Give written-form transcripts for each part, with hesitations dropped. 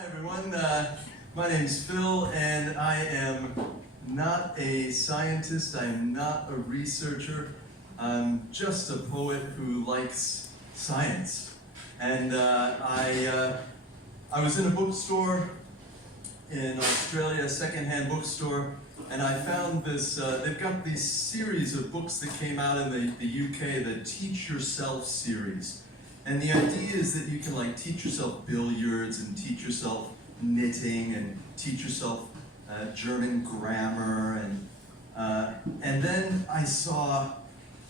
Hi everyone, my name is Phil and I am not a scientist, I am not a researcher, I'm just a poet who likes science. And I was in a bookstore in Australia, a secondhand bookstore, and I found this, they've got these series of books that came out in the UK, the Teach Yourself series. And the idea is that you can like teach yourself billiards and teach yourself knitting and teach yourself German grammar and then I saw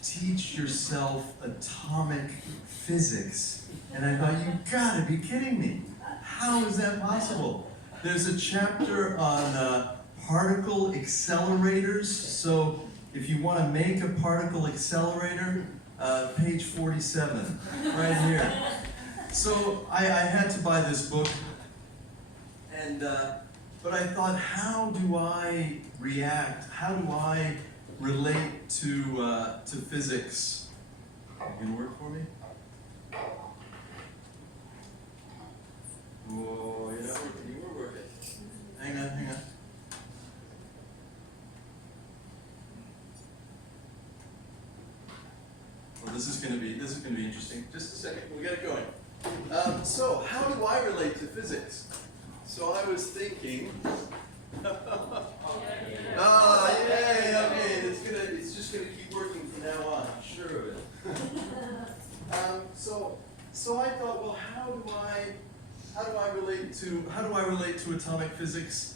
Teach Yourself Atomic Physics and I thought, you gotta be kidding me. How is that possible? There's a chapter on particle accelerators, so if you want to make a particle accelerator, page 47, right here. So I had to buy this book, and but I thought, how do I react? How do I relate to physics? You gonna work for me? Oh, you're not working. You were working. Hang on, hang on. Well, this is gonna be interesting. Just a second, we got it going. So, how do I relate to physics? So I was thinking. Oh, yay! Okay, it's just gonna keep working from now on. I'm sure of it. So I thought, well, how do I relate to atomic physics?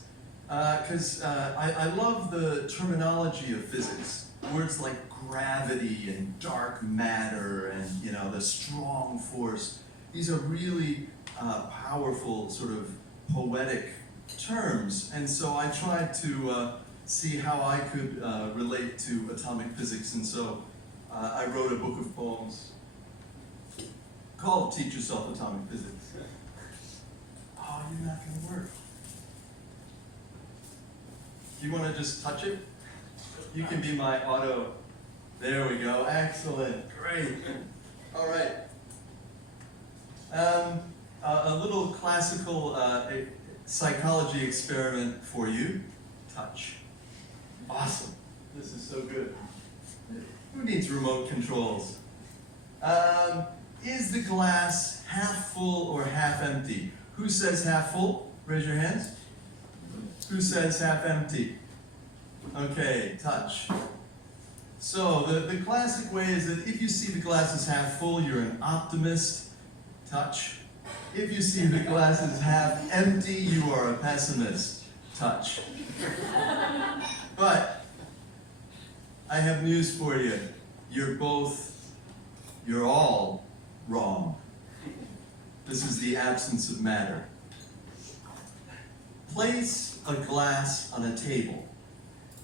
Because I love the terminology of physics. Words like gravity and dark matter and the strong force. These are really powerful, sort of poetic terms. And so I tried to see how I could relate to atomic physics. And so I wrote a book of poems called Teach Yourself Atomic Physics. Oh, you're not going to work. You want to just touch it? You can be my auto. There we go. Excellent. Great. All right. A little classical psychology experiment for you. Touch. Awesome. This is so good. Who needs remote controls? Is the glass half full or half empty? Who says half full? Raise your hands. Who says half empty? Okay, touch. So the classic way is that if you see the glass is half full, you're an optimist. Touch. If you see the glass is half empty, you are a pessimist. Touch. But I have news for you. You're all wrong. This is the absence of matter. Place a glass on a table.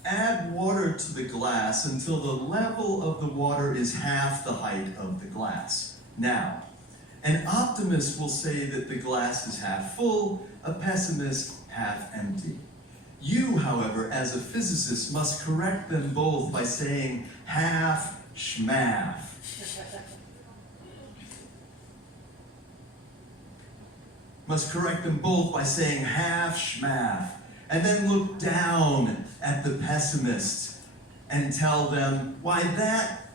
Add water to the glass until the level of the water is half the height of the glass. Now, an optimist will say that the glass is half full, a pessimist half empty. You, however, as a physicist, must correct them both by saying half schmaff. Must correct them both by saying half schmaff. And then look down at the pessimists and tell them why that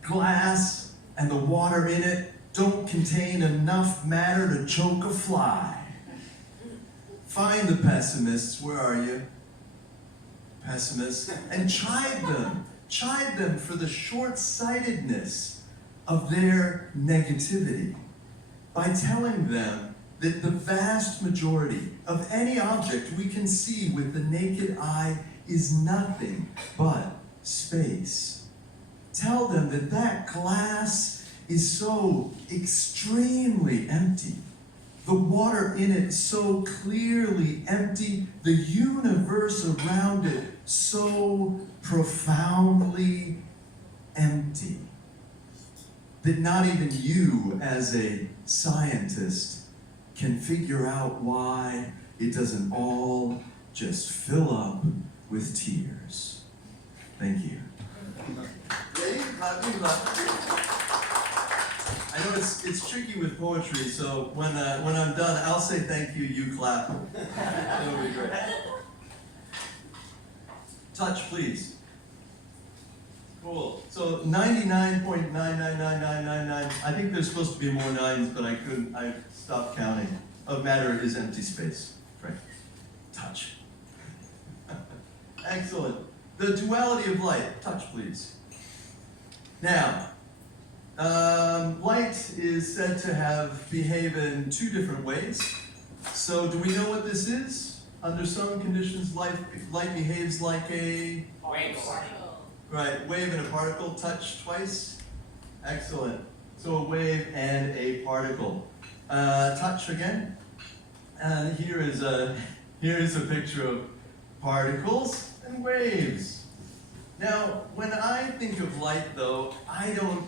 glass and the water in it don't contain enough matter to choke a fly. Find the pessimists. Where are you? Pessimists. And chide them. Chide them for the short-sightedness of their negativity by telling them that the vast majority of any object we can see with the naked eye is nothing but space. Tell them that that glass is so extremely empty, the water in it so clearly empty, the universe around it so profoundly empty, that not even you as a scientist can figure out why it doesn't all just fill up with tears. Thank you. I You know, it's tricky with poetry, so when I'm done, I'll say thank you, you clap. That'll be great. Touch, please. Cool. So 99.999999, I think there's supposed to be more nines, but I stopped counting. Of matter is empty space. Right. Touch. Excellent. The duality of light. Touch, please. Now, light is said to behave in two different ways. So do we know what this is? Under some conditions, light behaves like a Wave. right, wave and a particle. Touch twice. Excellent. So a wave and a particle. Touch again. And here is a picture of particles and waves. Now, when I think of light, though, I don't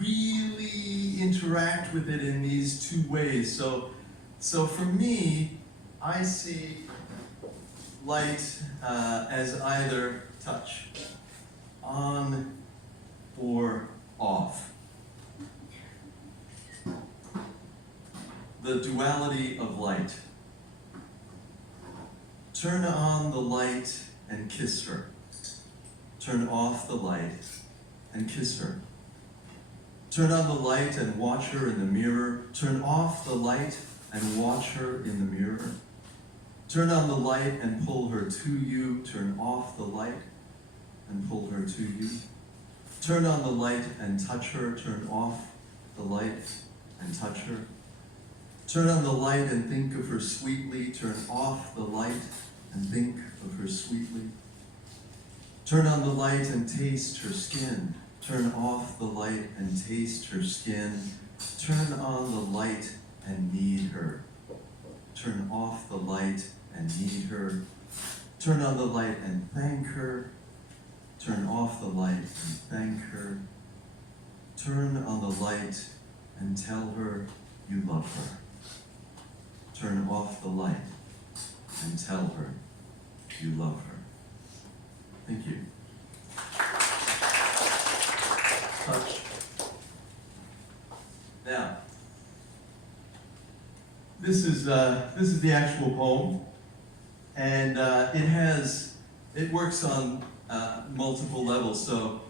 really interact with it in these two ways. So for me, I see light as either touch, on or off. The duality of light. Turn on the light and kiss her. Turn off the light and kiss her. Turn on the light and watch her in the mirror. Turn off the light and watch her in the mirror. Turn on the light and pull her to you. Turn off the light and pull her to you. Turn on the light and touch her. Turn off the light and touch her. Turn on the light and think of her sweetly. Turn off the light and think of her sweetly. Turn on the light and taste her skin. Turn off the light and taste her skin. Turn on the light and need her. Turn off the light and need her. Turn on the light and thank her. Turn off the light and thank her. Turn on the light and tell her you love her. Turn off the light and tell her you love her. Thank you. Touch. Now, this is the actual poem, and it works on multiple levels. So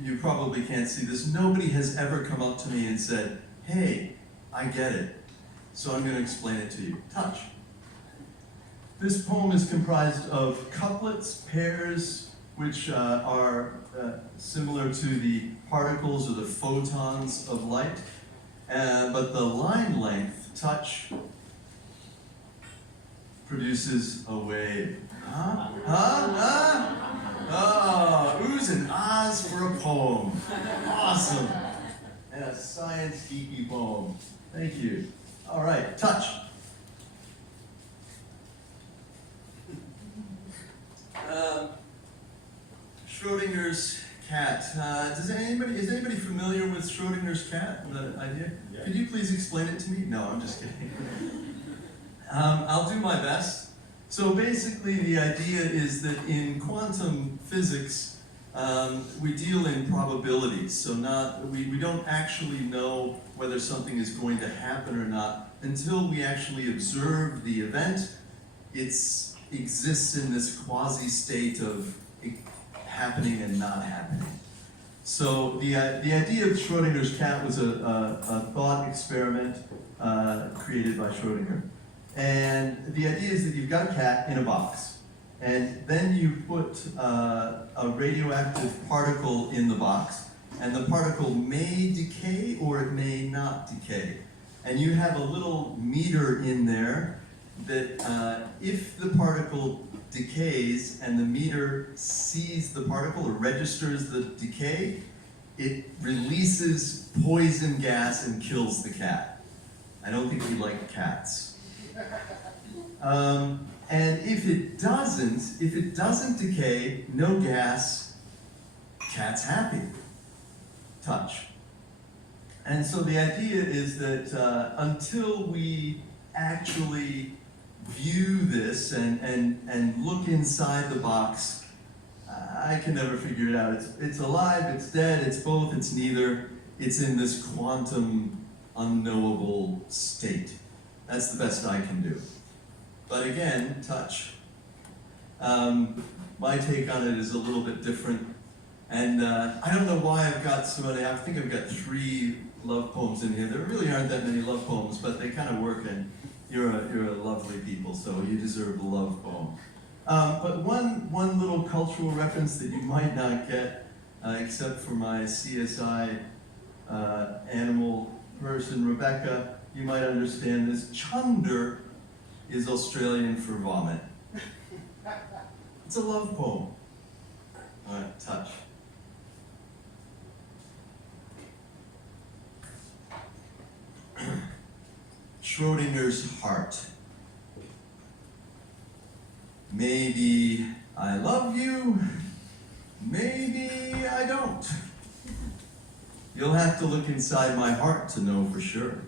you probably can't see this. Nobody has ever come up to me and said, "Hey, I get it." So I'm going to explain it to you. Touch. This poem is comprised of couplets, pairs, which are similar to the particles or the photons of light. But the line length, touch, produces a wave. Huh? Oh, oohs and ahs for a poem. Awesome. And a science geeky poem. Thank you. All right, touch. Schrodinger's cat. Is anybody familiar with Schrodinger's cat? The idea? Yeah. Could you please explain it to me? No, I'm just kidding. I'll do my best. So basically, the idea is that in quantum physics, we deal in probabilities. So we don't actually know whether something is going to happen or not until we actually observe the event. It exists in this quasi-state of happening and not happening. So the idea of Schrodinger's cat was a thought experiment created by Schrodinger. And the idea is that you've got a cat in a box, and then you put a radioactive particle in the box, and the particle may decay or it may not decay. And you have a little meter in there that if the particle decays and the meter sees the particle or registers the decay, it releases poison gas and kills the cat. I don't think we like cats. And if it doesn't decay, no gas, cat's happy. Touch. And so the idea is that until we actually view this and look inside the box, I can never figure it out. It's alive, it's dead, it's both, it's neither. it's in this quantum unknowable state. That's the best I can do. But again, touch. My take on it is a little bit different. And I don't know why I've got so many. I think I've got 3 love poems in here. There really aren't that many love poems, but they kind of work, and you're a lovely people, so you deserve a love poem. But one little cultural reference that you might not get, except for my CSI animal person, Rebecca, you might understand this. Chunder is Australian for vomit. It's a love poem. All right, touch. Schrodinger's heart. Maybe I love you, maybe I don't. You'll have to look inside my heart to know for sure.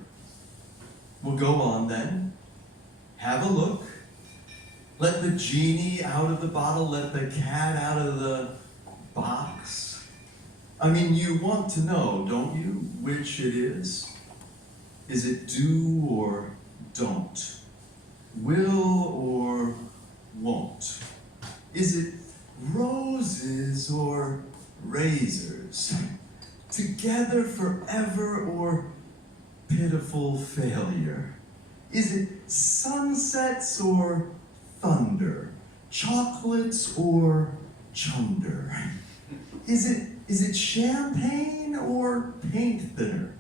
Well, go on then. Have a look. Let the genie out of the bottle, let the cat out of the box. I mean, you want to know, don't you, which it is? Is it do or don't? Will or won't? Is it roses or razors? Together forever or pitiful failure? Is it sunsets or thunder? Chocolates or chunder? Is it champagne or paint thinner?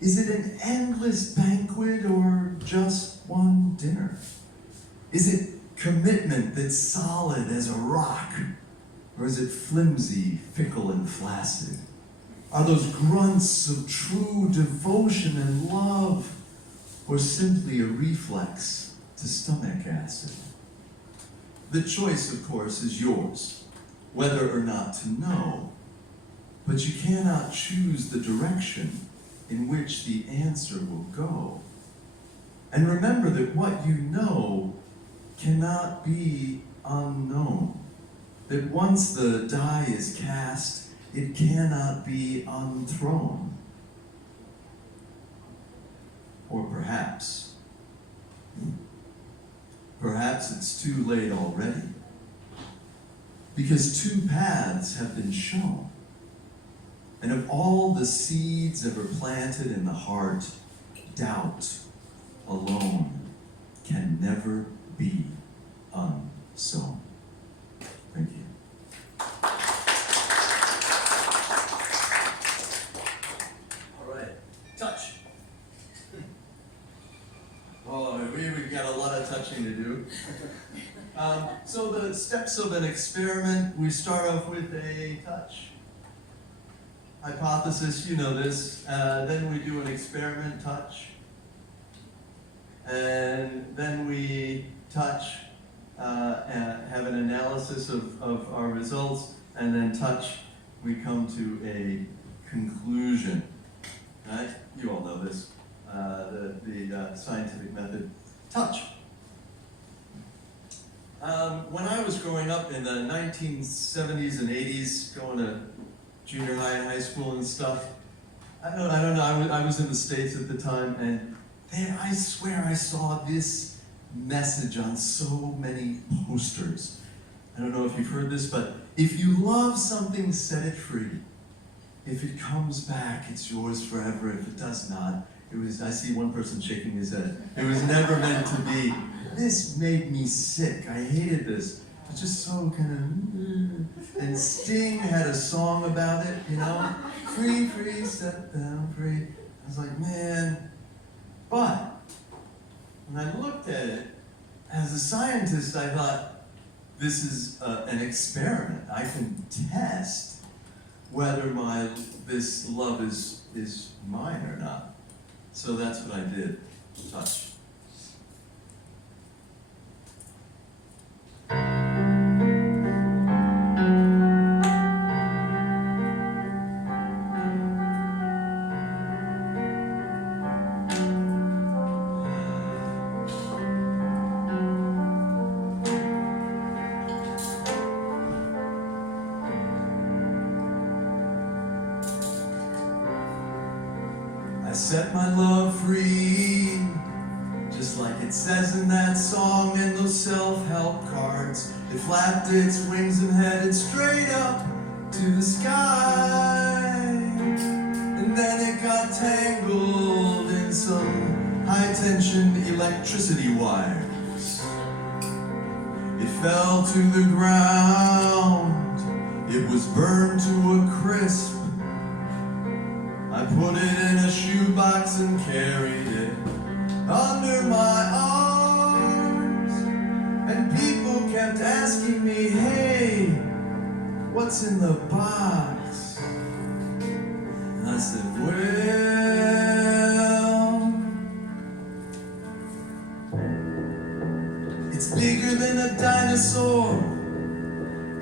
Is it an endless banquet or just one dinner? Is it commitment that's solid as a rock? Or is it flimsy, fickle, and flaccid? Are those grunts of true devotion and love, or simply a reflex to stomach acid? The choice, of course, is yours, whether or not to know, but you cannot choose the direction in which the answer will go. And remember that what you know cannot be unknown. That once the die is cast, it cannot be unthrown. Or perhaps it's too late already. Because 2 paths have been shown. And of all the seeds ever planted in the heart, doubt alone can never be unsown. Thank you. All right, touch. Oh, we've got a lot of touching to do. So the steps of an experiment, we start off with a touch. Hypothesis, you know this. Then we do an experiment, touch. And then we touch, have an analysis of our results, and then touch, we come to a conclusion. Right? You all know this, the scientific method. Touch. When I was growing up in the 1970s and 80s, going to junior high and high school and stuff, I don't know, I was in the States at the time, and man, I swear I saw this message on so many posters. I don't know if you've heard this, but if you love something, set it free. If it comes back, it's yours forever. If it does not, I see one person shaking his head. It was never meant to be. This made me sick. I hated this. It was just so kind of, and Sting had a song about it, you know? Free, free, set them free. I was like, man. But when I looked at it, as a scientist, I thought, this is an experiment. I can test whether this love is mine or not. So that's what I did. Touch. set my love free, just like it says in that song and those self-help cards. It flapped its wings and headed straight up to the sky. And then it got tangled in some high-tension electricity wires. It fell to the ground. It was burned to a crisp. I put it in a shoebox and carried it under my arms. And people kept asking me, hey, what's in the box? And I said, well, it's bigger than a dinosaur.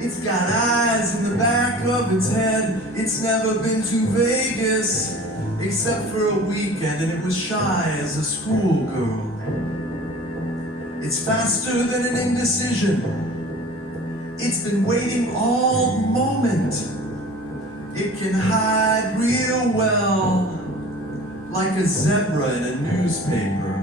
It's got eyes in the back of its head. It's never been to Vegas except for a weekend, and it was shy as a schoolgirl. It's faster than an indecision. It's been waiting all moment. It can hide real well, like a zebra in a newspaper.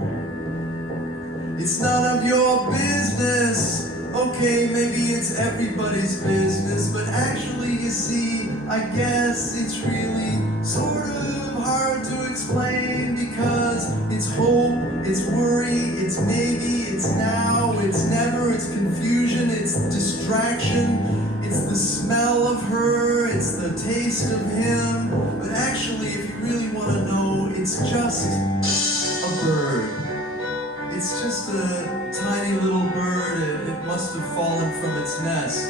It's none of your business. Okay, maybe it's everybody's business, but actually, you see, I guess it's really sort of hard to explain, because it's hope, it's worry, it's maybe, it's now, it's never, it's confusion, it's distraction, it's the smell of her, it's the taste of him, but actually, if you really want to know, it's just a bird. It's just a tiny little bird. It must have fallen from its nest.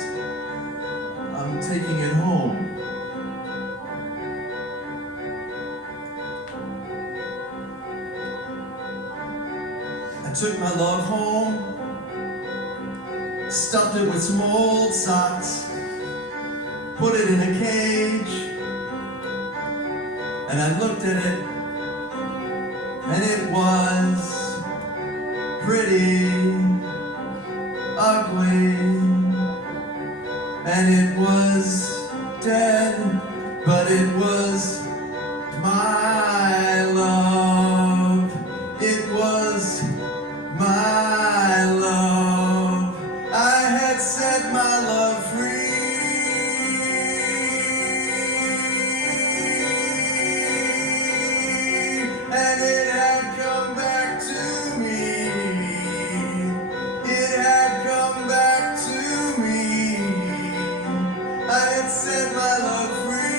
I'm taking it home. I took my love home, stuffed it with some old socks, put it in a cage, and I looked at it, and it was pretty ugly, and it was dead, but it was my love. It was my love. I had set my love free, and it had come back to me. It had come back to me. I had set my love free.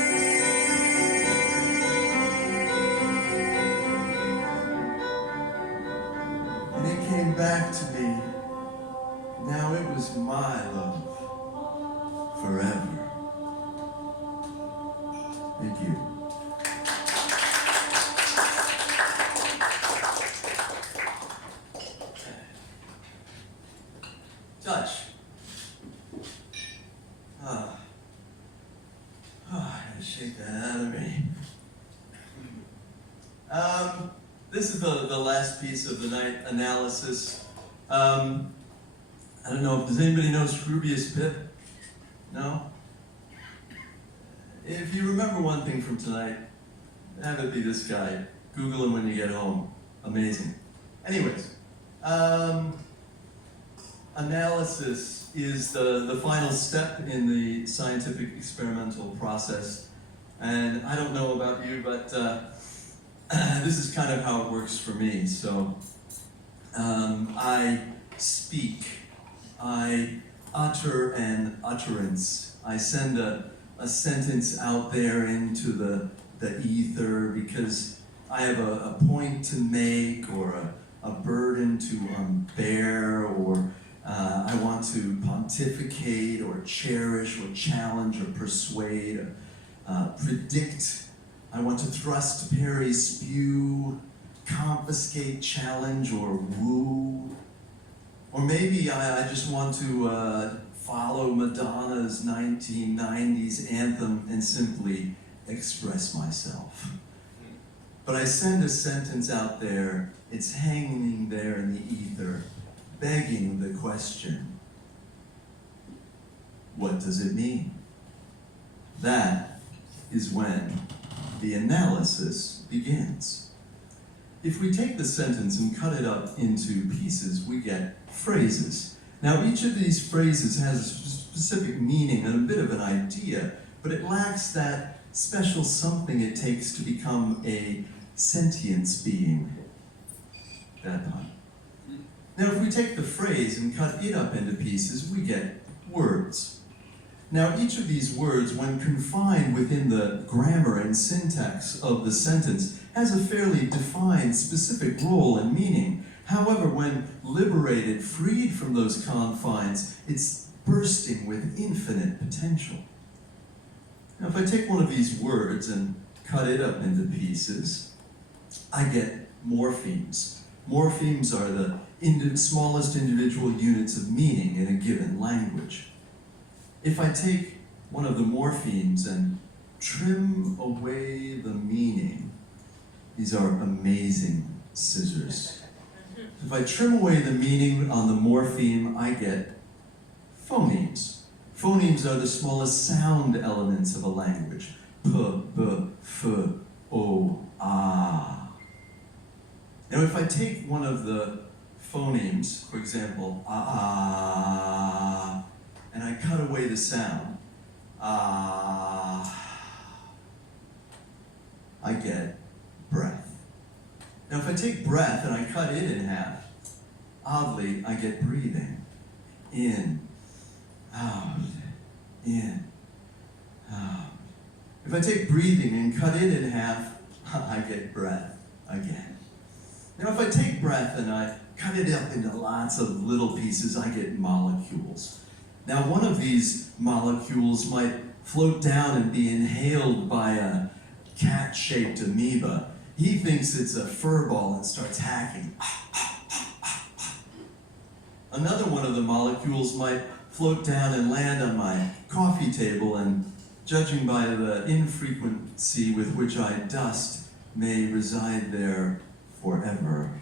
And it came back to me. Now it was my love forever. Thank you. Touch. I had to shake that out of me. This is the last piece of the Nite analysis. I don't know, does anybody know Scroobius Pip? No? If you remember one thing from tonight, have it be this guy. Google him when you get home. Amazing. Anyways, analysis is the final step in the scientific experimental process. And I don't know about you, but this is kind of how it works for me. So I speak, I utter an utterance. I send a sentence out there into the ether because I have a point to make, or a burden to bear, or I want to pontificate or cherish or challenge or persuade, predict. I want to thrust, parry, spew, confiscate, challenge, or woo. Or maybe I just want to follow Madonna's 1990s anthem and simply express myself. But I send a sentence out there, it's hanging there in the ether, begging the question, what does it mean? That is when the analysis begins. If we take the sentence and cut it up into pieces, we get phrases. Now, each of these phrases has a specific meaning and a bit of an idea, but it lacks that special something it takes to become a sentience being. That pun. Now, if we take the phrase and cut it up into pieces, we get words. Now, each of these words, when confined within the grammar and syntax of the sentence, has a fairly defined, specific role and meaning. However, when liberated, freed from those confines, it's bursting with infinite potential. Now, if I take one of these words and cut it up into pieces, I get morphemes. Morphemes are the smallest individual units of meaning in a given language. If I take one of the morphemes and trim away the meaning, these are amazing scissors. If I trim away the meaning on the morpheme, I get phonemes. Phonemes are the smallest sound elements of a language. P, b, f, o, ah. Now if I take one of the phonemes, for example, ah, and I cut away the sound, ah, I get breath. Now if I take breath and I cut it in half, oddly, I get breathing. In, out, in, out. If I take breathing and cut it in half, I get breath again. Now if I take breath and I cut it up into lots of little pieces, I get molecules. Now one of these molecules might float down and be inhaled by a cat-shaped amoeba. He thinks it's a fur ball and starts hacking. Another one of the molecules might float down and land on my coffee table, and judging by the infrequency with which I dust, may reside there forever.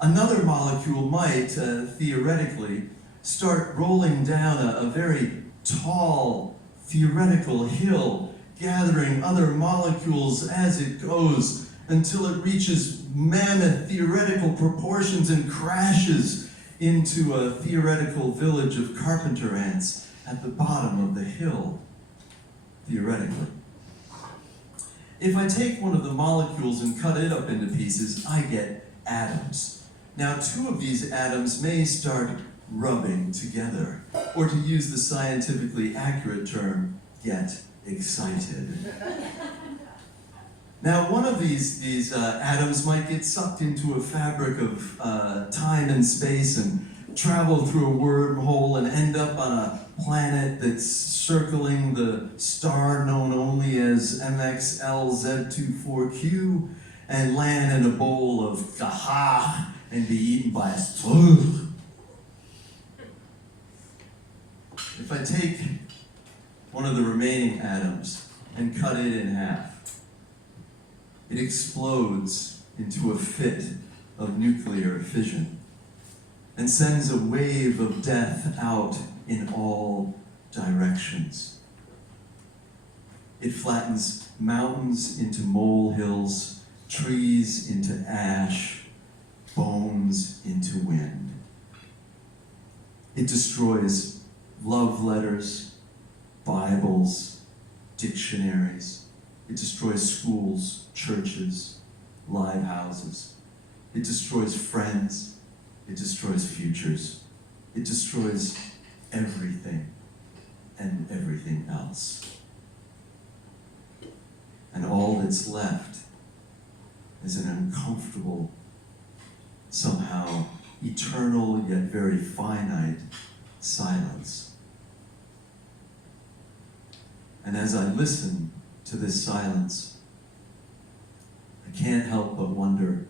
Another molecule might, theoretically, start rolling down a very tall, theoretical hill, gathering other molecules as it goes until it reaches mammoth theoretical proportions and crashes into a theoretical village of carpenter ants at the bottom of the hill, theoretically. If I take one of the molecules and cut it up into pieces, I get atoms. Now, two of these atoms may start rubbing together, or to use the scientifically accurate term, get excited. Now, one of these atoms might get sucked into a fabric of time and space and travel through a wormhole and end up on a planet that's circling the star known only as MXLZ24Q and land in a bowl of gahah and be eaten by a struth. If I take one of the remaining atoms and cut it in half, it explodes into a fit of nuclear fission and sends a wave of death out in all directions. It flattens mountains into molehills, trees into ash, bones into wind. It destroys love letters, Bibles, dictionaries. It destroys schools, churches, live houses. It destroys friends. It destroys futures. It destroys everything and everything else. And all that's left is an uncomfortable, somehow eternal yet very finite silence. And as I listen to this silence, I can't help but wonder,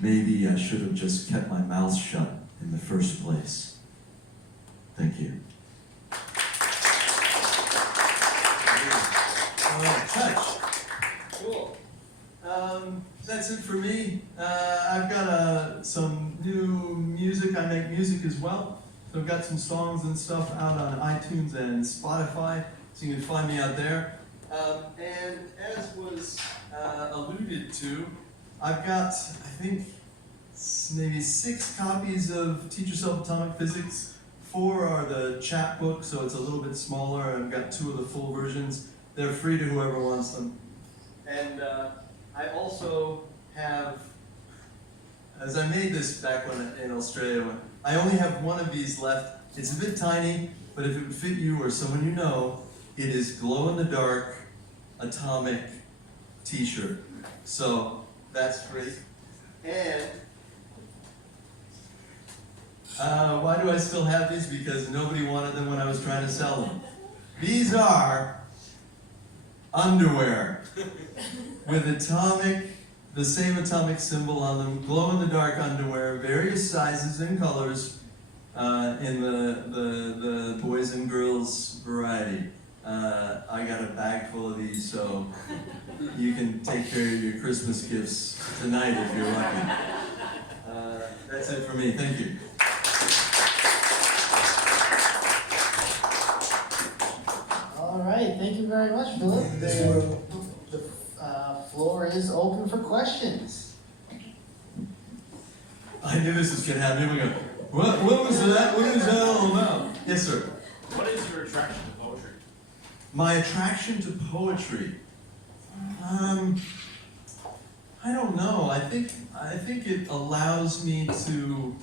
maybe I should have just kept my mouth shut in the first place. Thank you. Touch. Cool. That's it for me. I've got some new music. I make music as well. So I've got some songs and stuff out on iTunes and Spotify, so you can find me out there. And as was alluded to, I've got, I think, maybe 6 copies of Teach Yourself Atomic Physics. 4 are the chapbook, so it's a little bit smaller. I've got 2 of the full versions. They're free to whoever wants them. And I also have, as I made this back when in Australia, I only have 1 of these left. It's a bit tiny, but if it would fit you or someone you know, it is glow-in-the-dark atomic t-shirt. So that's free. And why do I still have these? Because nobody wanted them when I was trying to sell them. These are underwear with the same atomic symbol on them, glow-in-the-dark underwear, various sizes and colors in the boys and girls variety. I got a bag full of these, so you can take care of your Christmas gifts tonight if you're lucky. That's it for me. Thank you. All right, thank you very much, Philip. The floor is open for questions. I knew this was going to happen. Here we go. What was that? What is that all about? Yes, sir. What is your attraction to poetry? My attraction to poetry. I don't know. I think it allows me to.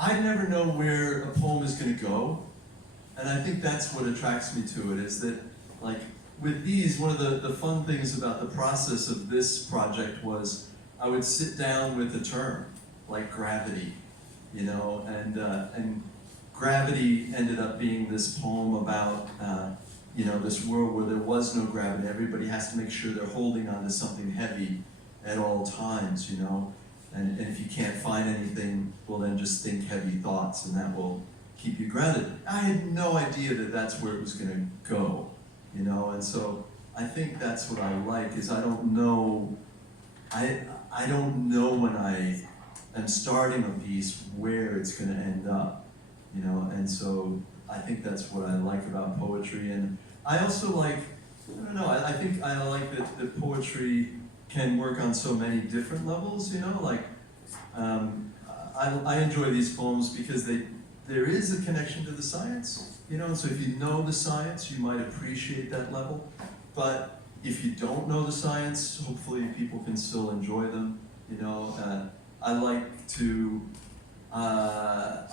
I never know where a poem is going to go, and I think that's what attracts me to it. Is that, like, with these, one of the fun things about the process of this project was I would sit down with a term like gravity, you know, and gravity ended up being this poem about you know, this world where there was no gravity. Everybody has to make sure they're holding on to something heavy at all times, you know. And if you can't find anything, well then just think heavy thoughts and that will keep you grounded. I had no idea that that's where it was going to go, you know. And so I think that's what I like, is I don't know when I am starting a piece where it's going to end up, you know. And so I think that's what I like about poetry. And I also like, I don't know, I think I like that poetry can work on so many different levels, you know. Like, I enjoy these poems because there is a connection to the science, you know. And so if you know the science, you might appreciate that level. But if you don't know the science, hopefully people can still enjoy them, you know. I like to, I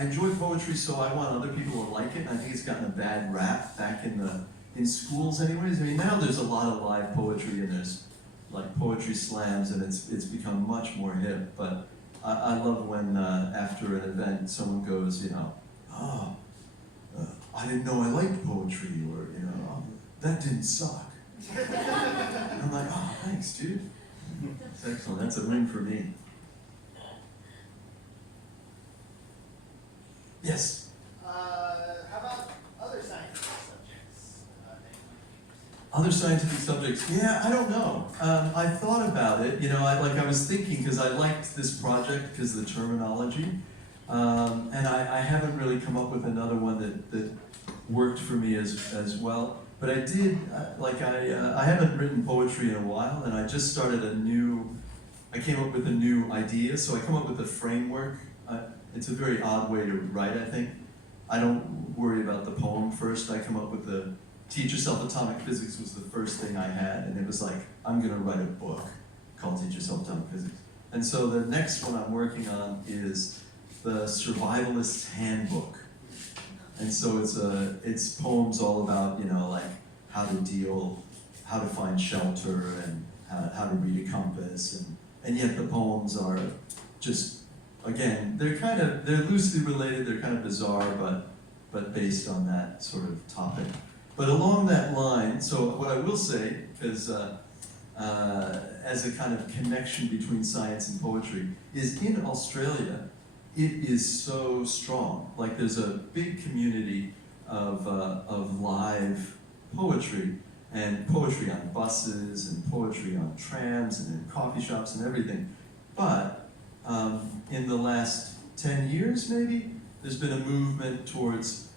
enjoy poetry, so I want other people to like it. I think it's gotten a bad rap back in schools anyways. I mean, now there's a lot of live poetry and there's like poetry slams and it's become much more hip. But I love when after an event someone goes, you know, oh, I didn't know I liked poetry, or, you know, oh, that didn't suck. And I'm like, oh, thanks, dude. It's excellent. That's a win for me. Yes? How about other scientific subjects? Other scientific subjects? Yeah, I don't know. I thought about it. You know, I was thinking, because I liked this project because of the terminology. And I haven't really come up with another one that worked for me as well. But I did, I haven't written poetry in a while, and I just started I came up with a new idea. So I come up with a framework. It's a very odd way to write, I think. I don't worry about the poem first. I come up with the Teach Yourself Atomic Physics was the first thing I had, and it was like, I'm gonna write a book called Teach Yourself Atomic Physics. And so the next one I'm working on is the Survivalist Handbook. And so it's poems all about, you know, like how to find shelter and how to read a compass, and yet the poems are just, again, they're loosely related, they're kind of bizarre, but based on that sort of topic. But along that line, so what I will say, because as a kind of connection between science and poetry, is in Australia, it is so strong. Like, there's a big community of live poetry, and poetry on buses, and poetry on trams, and in coffee shops and everything. But in the last 10 years, maybe, there's been a movement towards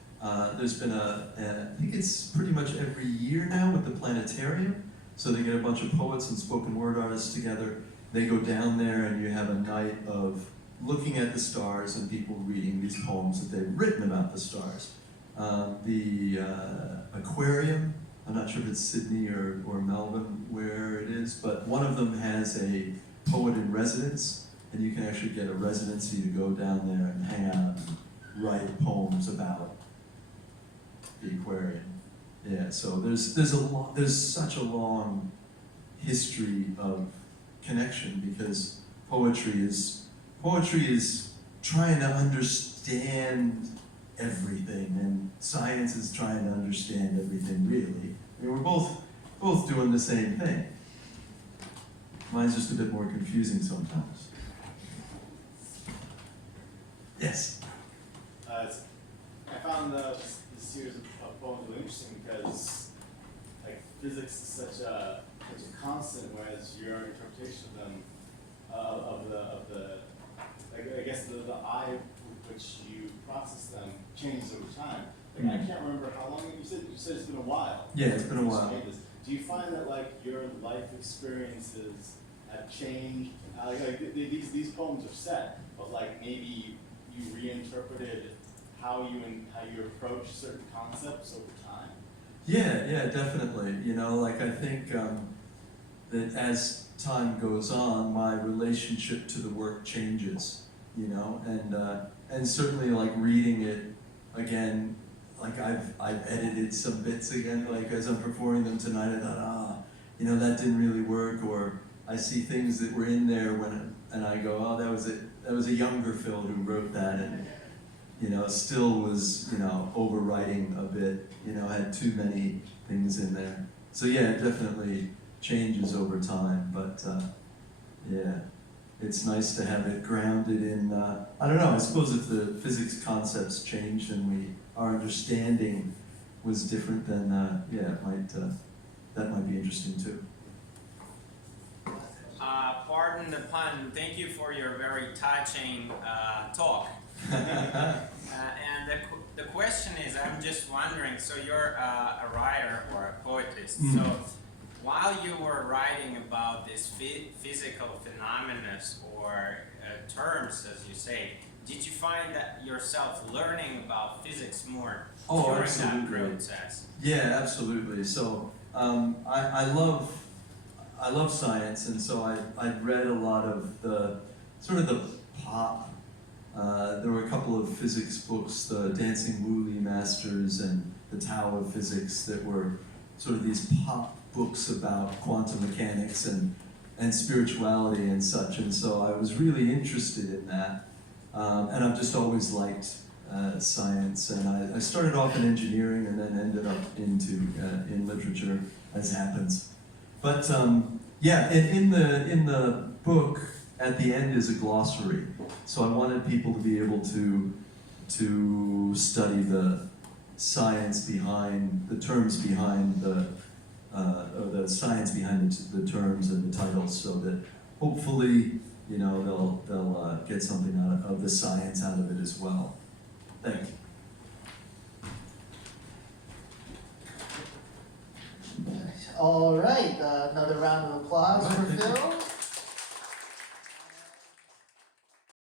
There's been I think it's pretty much every year now with the planetarium. So they get a bunch of poets and spoken word artists together. They go down there and you have a night of looking at the stars and people reading these poems that they've written about the stars. The aquarium, I'm not sure if it's Sydney or Melbourne where it is, but one of them has a poet in residence, and you can actually get a residency to go down there and hang out and write poems about the aquarium. Yeah, so there's such a long history of connection because poetry is trying to understand everything, and science is trying to understand everything, really. I mean, we're both doing the same thing. Mine's just a bit more confusing sometimes. Yes? I found this series of poems really interesting because like physics is such a constant, whereas your interpretation of them, I guess the eye with which you process them changes over time. Like, I can't remember how long you said it's been a while. Yeah, it's been a while. Do you find that like your life experiences have changed? Like these poems are set, but like maybe you reinterpreted how you approach certain concepts over time. Yeah, definitely. You know, like I think that as time goes on, my relationship to the work changes. You know, and certainly like reading it again, like I've edited some bits again, like as I'm performing them tonight, I thought, you know, that didn't really work, or I see things that were in there and I go, oh, that was a younger Phil who wrote that, and you know, still was, you know, overwriting a bit, you know, had too many things in there. So yeah, it definitely changes over time, but yeah. It's nice to have it grounded in, I don't know, I suppose if the physics concepts changed and our understanding was different, then yeah, that might be interesting too. Pardon the pun, thank you for your very touching talk. And the question is, I'm just wondering, so you're a writer or a poetess, so while you were writing about this physical phenomena or terms, as you say, did you find that yourself learning about physics more during that process? Yeah, absolutely. So I love science, and so I'd read a lot of the sort of the pop. There were a couple of physics books, the Dancing Woolley Masters and the Tao of Physics, that were sort of these pop books about quantum mechanics and spirituality and such, and so I was really interested in that. And I've just always liked science, and I started off in engineering and then ended up in literature, as happens. But yeah, in the book, at the end is a glossary. So I wanted people to be able to study the science behind, the terms behind or the science behind the terms and the titles, so that hopefully, you know, they'll get something out of the science out of it as well. Thank you. All right, another round of applause for Phil.